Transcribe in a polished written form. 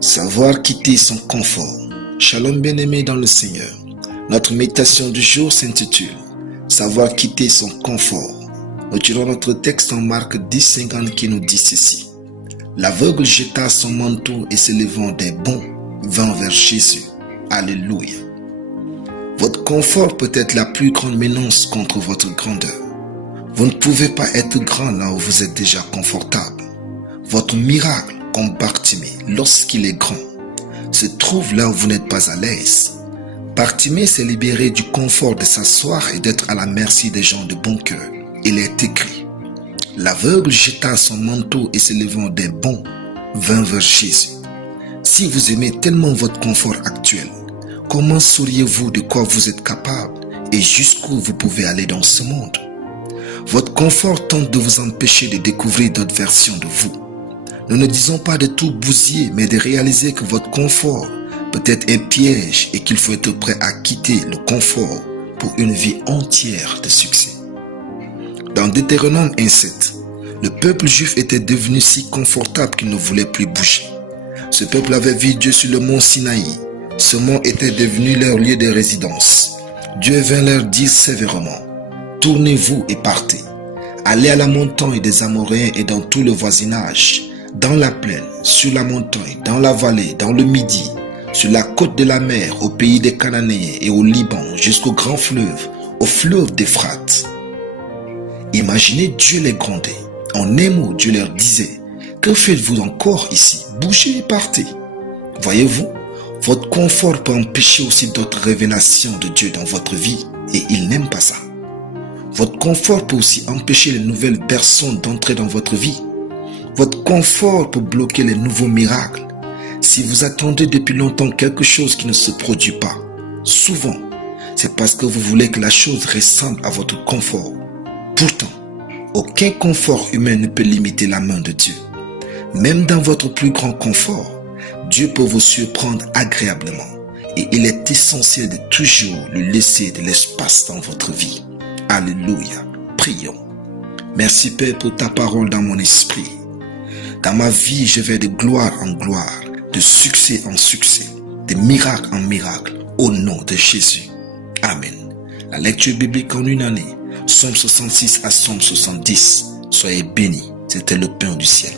Savoir quitter son confort. Shalom bien-aimé dans le Seigneur. Notre méditation du jour s'intitule Savoir quitter son confort. Nous tirons notre texte en Marc 10:50 qui nous dit ceci. L'aveugle jeta son manteau et s'élevant des bonds, vint vers Jésus. Alléluia. Votre confort peut être la plus grande menace contre votre grandeur. Vous ne pouvez pas être grand là où vous êtes déjà confortable. Votre miracle, comme Bartimée, lorsqu'il est grand, se trouve là où vous n'êtes pas à l'aise. Bartimée s'est libéré du confort de s'asseoir et d'être à la merci des gens de bon cœur. Il est écrit, l'aveugle jeta son manteau et s'élevant des bonds, vint vers Jésus. Si vous aimez tellement votre confort actuel, comment sauriez-vous de quoi vous êtes capable et jusqu'où vous pouvez aller dans ce monde? Votre confort tente de vous empêcher de découvrir d'autres versions de vous. Nous ne disons pas de tout bousiller, mais de réaliser que votre confort peut être un piège et qu'il faut être prêt à quitter le confort pour une vie entière de succès. Dans Deutéronome 1:7, le peuple juif était devenu si confortable qu'il ne voulait plus bouger. Ce peuple avait vu Dieu sur le mont Sinaï. Ce mont était devenu leur lieu de résidence. Dieu vint leur dire sévèrement, tournez-vous et partez. Allez à la montagne des Amoréens et dans tout le voisinage, dans la plaine, sur la montagne, dans la vallée, dans le midi, sur la côte de la mer, au pays des Cananéens et au Liban, jusqu'au grand fleuve, au fleuve d'Euphrate. Imaginez Dieu les grondait. En un mot, Dieu leur disait, que faites-vous encore ici? Bougez et partez. Voyez-vous, votre confort peut empêcher aussi d'autres révélations de Dieu dans votre vie et il n'aime pas ça. Votre confort peut aussi empêcher les nouvelles personnes d'entrer dans votre vie. Votre confort peut bloquer les nouveaux miracles. Si vous attendez depuis longtemps quelque chose qui ne se produit pas, souvent, c'est parce que vous voulez que la chose ressemble à votre confort. Pourtant, aucun confort humain ne peut limiter la main de Dieu. Même dans votre plus grand confort, Dieu peut vous surprendre agréablement. Et il est essentiel de toujours lui laisser de l'espace dans votre vie. Alléluia. Prions. Merci Père pour ta parole dans mon esprit. Dans ma vie, je vais de gloire en gloire, de succès en succès, de miracle en miracle, au nom de Jésus. Amen. La lecture biblique en une année, Psaume 66 à Psaume 70. Soyez bénis. C'était le pain du ciel.